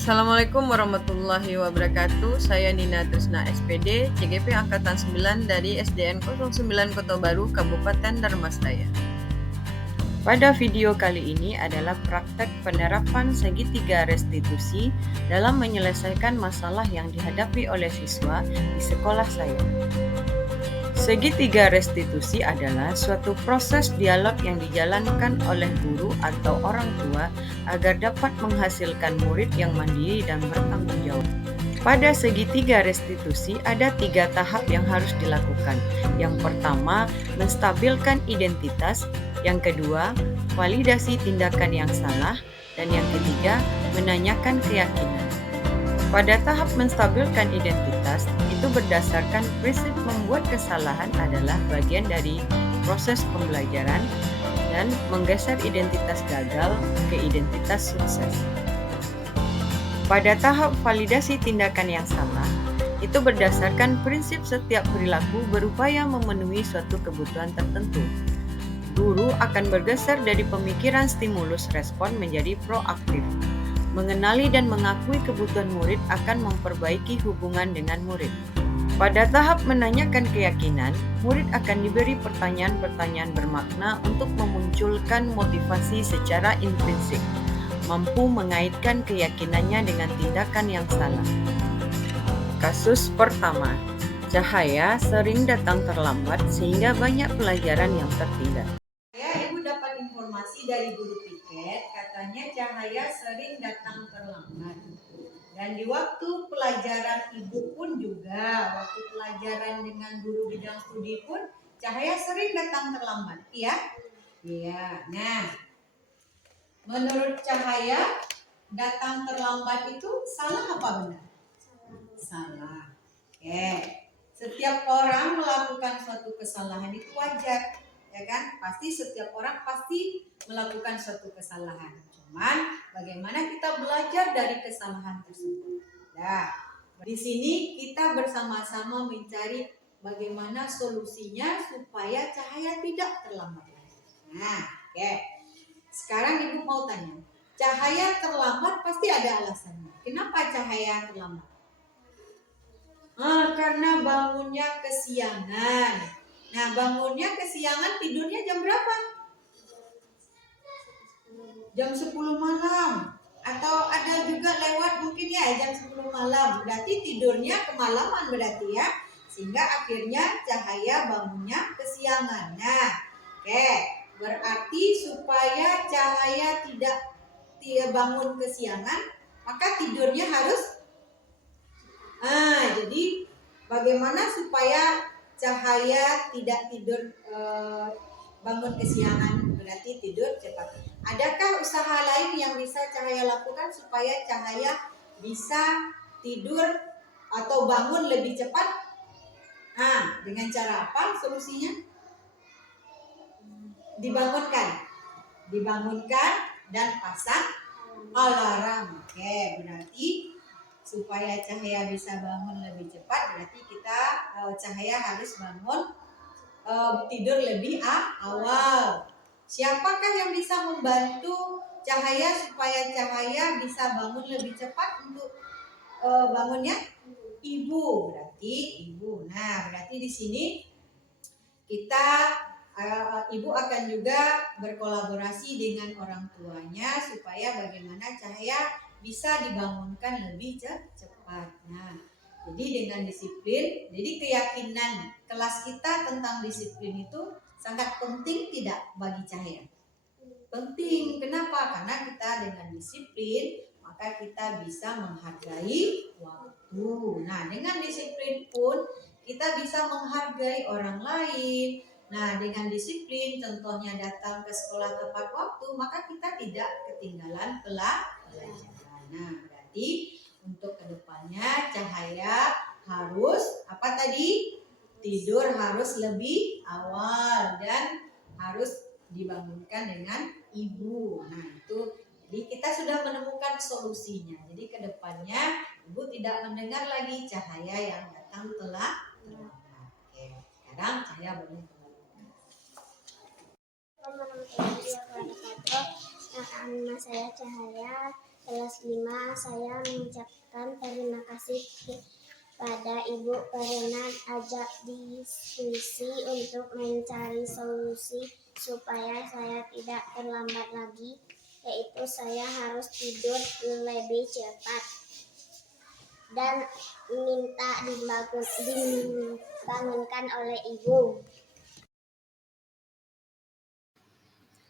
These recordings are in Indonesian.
Assalamualaikum warahmatullahi wabarakatuh. Saya Nina Trisna SPD, CGP Angkatan 9 dari SDN 09 Kota Baru, Kabupaten Dharmasraya. Pada video kali ini adalah praktek penerapan segitiga restitusi dalam menyelesaikan masalah yang dihadapi oleh siswa di sekolah saya. Segitiga restitusi adalah suatu proses dialog yang dijalankan oleh guru atau orang tua agar dapat menghasilkan murid yang mandiri dan bertanggung jawab. Pada segitiga restitusi ada 3 tahap yang harus dilakukan. Yang pertama, menstabilkan identitas. Yang kedua, validasi tindakan yang salah. Dan yang ketiga, menanyakan keyakinan. Pada tahap menstabilkan identitas, itu berdasarkan prinsip membuat kesalahan adalah bagian dari proses pembelajaran dan menggeser identitas gagal ke identitas sukses. Pada tahap validasi tindakan yang salah, itu berdasarkan prinsip setiap perilaku berupaya memenuhi suatu kebutuhan tertentu. Guru akan bergeser dari pemikiran stimulus respon menjadi proaktif. Mengenali dan mengakui kebutuhan murid akan memperbaiki hubungan dengan murid. Pada tahap menanyakan keyakinan, murid akan diberi pertanyaan-pertanyaan bermakna untuk memunculkan motivasi secara intrinsik, mampu mengaitkan keyakinannya dengan tindakan yang salah. Kasus pertama, Cahaya sering datang terlambat sehingga banyak pelajaran yang tertinggal. Ibu dapat informasi dari guru piket, katanya Cahaya sering datang terlambat. Dan di waktu pelajaran ibu pun juga, waktu pelajaran dengan guru bidang studi pun, Cahaya sering datang terlambat. Iya? Iya. Nah, menurut Cahaya, datang terlambat itu salah apa benar? Salah. Oke. Setiap orang melakukan suatu kesalahan itu wajar, ya kan? Pasti setiap orang pasti melakukan suatu kesalahan. Cuman bagaimana kita belajar dari kesalahan tersebut. Nah, di sini kita bersama-sama mencari bagaimana solusinya supaya Cahaya tidak terlambat lagi. Nah, oke. Sekarang Ibu mau tanya, Cahaya terlambat pasti ada alasannya. Kenapa Cahaya terlambat? Karena bangunnya kesiangan. Nah, bangunnya kesiangan, tidurnya jam berapa? Jam 10 malam. Atau ada juga lewat mungkin ya jam 10 malam. Berarti tidurnya kemalaman berarti ya. Sehingga akhirnya Cahaya bangunnya kesiangan. Nah, oke. Berarti supaya Cahaya tidak bangun kesiangan, maka tidurnya harus jadi bagaimana supaya Cahaya tidak tidur bangun kesiangan, berarti tidur cepat. Adakah usaha lain yang bisa Cahaya lakukan supaya Cahaya bisa tidur atau bangun lebih cepat? Dengan cara apa solusinya? Dibangunkan dan pasang alarm. Oke, berarti supaya Cahaya bisa bangun lebih cepat, berarti Cahaya harus bangun tidur lebih awal. Siapakah yang bisa membantu Cahaya supaya Cahaya bisa bangun lebih cepat untuk bangunnya? Ibu, berarti ibu. Nah, berarti di sini ibu akan juga berkolaborasi dengan orang tuanya supaya bagaimana Cahaya bisa dibangunkan lebih cepat. Nah, jadi dengan disiplin, jadi keyakinan kelas kita tentang disiplin itu sangat penting tidak bagi Cahaya? Penting. Kenapa? Karena kita dengan disiplin, maka kita bisa menghargai waktu. Nah, dengan disiplin pun kita bisa menghargai orang lain. Nah, dengan disiplin, contohnya datang ke sekolah tepat waktu, maka kita tidak ketinggalan pelajaran. Nah, berarti untuk kedepannya Cahaya harus apa tadi? Tidur harus lebih awal dan harus dibangunkan dengan ibu. Nah, itu jadi kita sudah menemukan solusinya. Jadi kedepannya ibu tidak mendengar lagi Cahaya yang datang terlambat. Oke, sekarang Cahaya boleh kembali. Nama saya Cahaya. kelas 5, saya mengucapkan terima kasih kepada Ibu karena ajak diskusi untuk mencari solusi supaya saya tidak terlambat lagi, yaitu saya harus tidur lebih cepat dan minta dibangunkan oleh Ibu.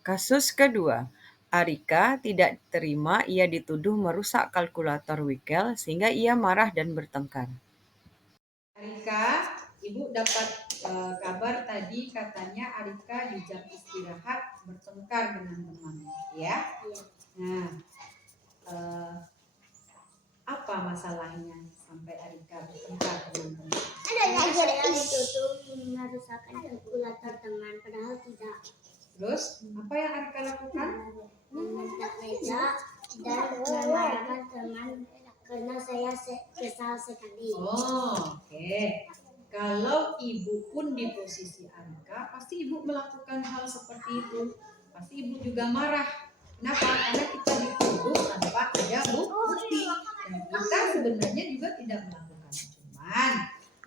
Kasus kedua, Arika tidak terima ia dituduh merusak kalkulator Wikel sehingga ia marah dan bertengkar. Arika, Ibu dapat kabar tadi katanya Arika di jam istirahat bertengkar dengan temannya, ya? Iya. Nah, apa masalahnya sampai Arika bertengkar dengan teman? Saya dituduh merusakkan kalkulator teman, padahal tidak. Terus, apa yang Arika lakukan? Meminta meja dan memarahkan teman karena saya kesal sekali. Oh, oke. Kalau ibu pun di posisi Arika, pasti ibu melakukan hal seperti itu. Pasti ibu juga marah. Kenapa? Karena kita dituduh tanpa ada bukti. Dan kita sebenarnya juga tidak melakukan. Cuman,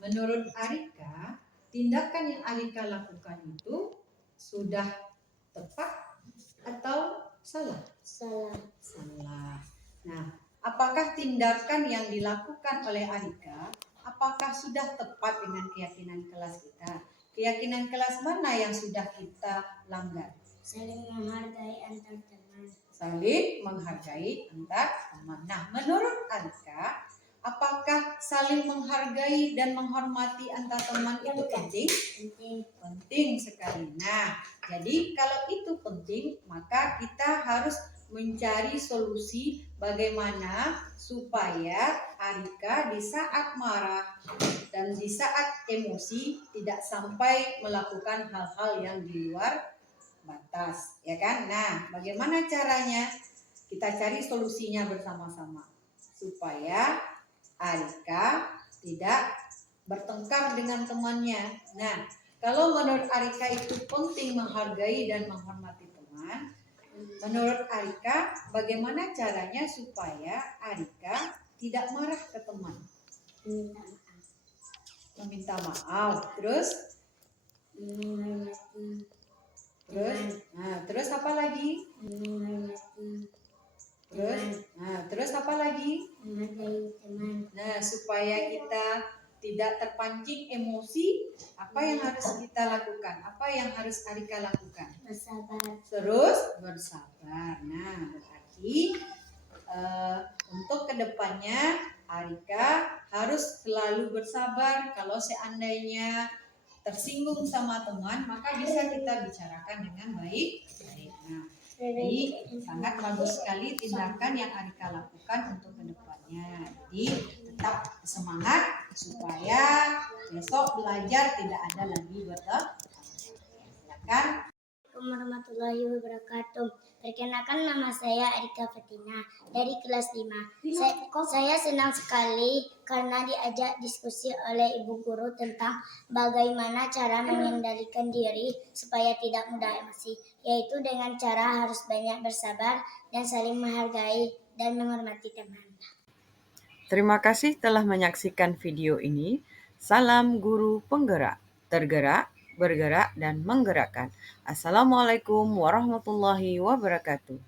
menurut Arika, tindakan yang Arika lakukan itu sudah tepat atau salah? Salah. Nah, apakah tindakan yang dilakukan oleh Arika, apakah sudah tepat dengan keyakinan kelas kita? Keyakinan kelas mana yang sudah kita langgar? Saling menghargai antar teman. Saling menghargai antar teman. Nah, menurut Arika, apakah saling menghargai dan menghormati antar teman itu penting? Penting sekali. Nah, jadi kalau itu penting, maka kita harus mencari solusi bagaimana supaya Arika di saat marah dan di saat emosi tidak sampai melakukan hal-hal yang di luar batas, ya kan? Nah, bagaimana caranya? Kita cari solusinya bersama-sama supaya Arika tidak bertengkar dengan temannya. Nah, kalau menurut Arika itu penting menghargai dan menghormati teman, menurut Arika bagaimana caranya supaya Arika tidak marah ke teman? Meminta maaf. Terus? Terus apa lagi? Terus apa lagi? Nah, supaya kita tidak terpancing emosi, apa yang harus kita lakukan? Apa yang harus Arika lakukan? Bersabar. Terus bersabar. Nah, berarti untuk kedepannya Arika harus selalu bersabar. Kalau seandainya tersinggung sama teman, maka bisa kita bicarakan dengan baik. Nah, jadi sangat bagus sekali tindakan yang Arika lakukan untuk kedepannya. Jadi tetap semangat supaya besok belajar tidak ada lagi bertengkar. Silakan. Assalamualaikum warahmatullahi wabarakatuh. Perkenalkan, nama saya Arika Fatina dari kelas 5. Saya senang sekali karena diajak diskusi oleh ibu guru tentang bagaimana cara mengendalikan diri supaya tidak mudah emosi, yaitu dengan cara harus banyak bersabar dan saling menghargai dan menghormati teman. Terima kasih telah menyaksikan video ini. Salam guru penggerak, tergerak, bergerak, dan menggerakkan. Assalamualaikum warahmatullahi wabarakatuh.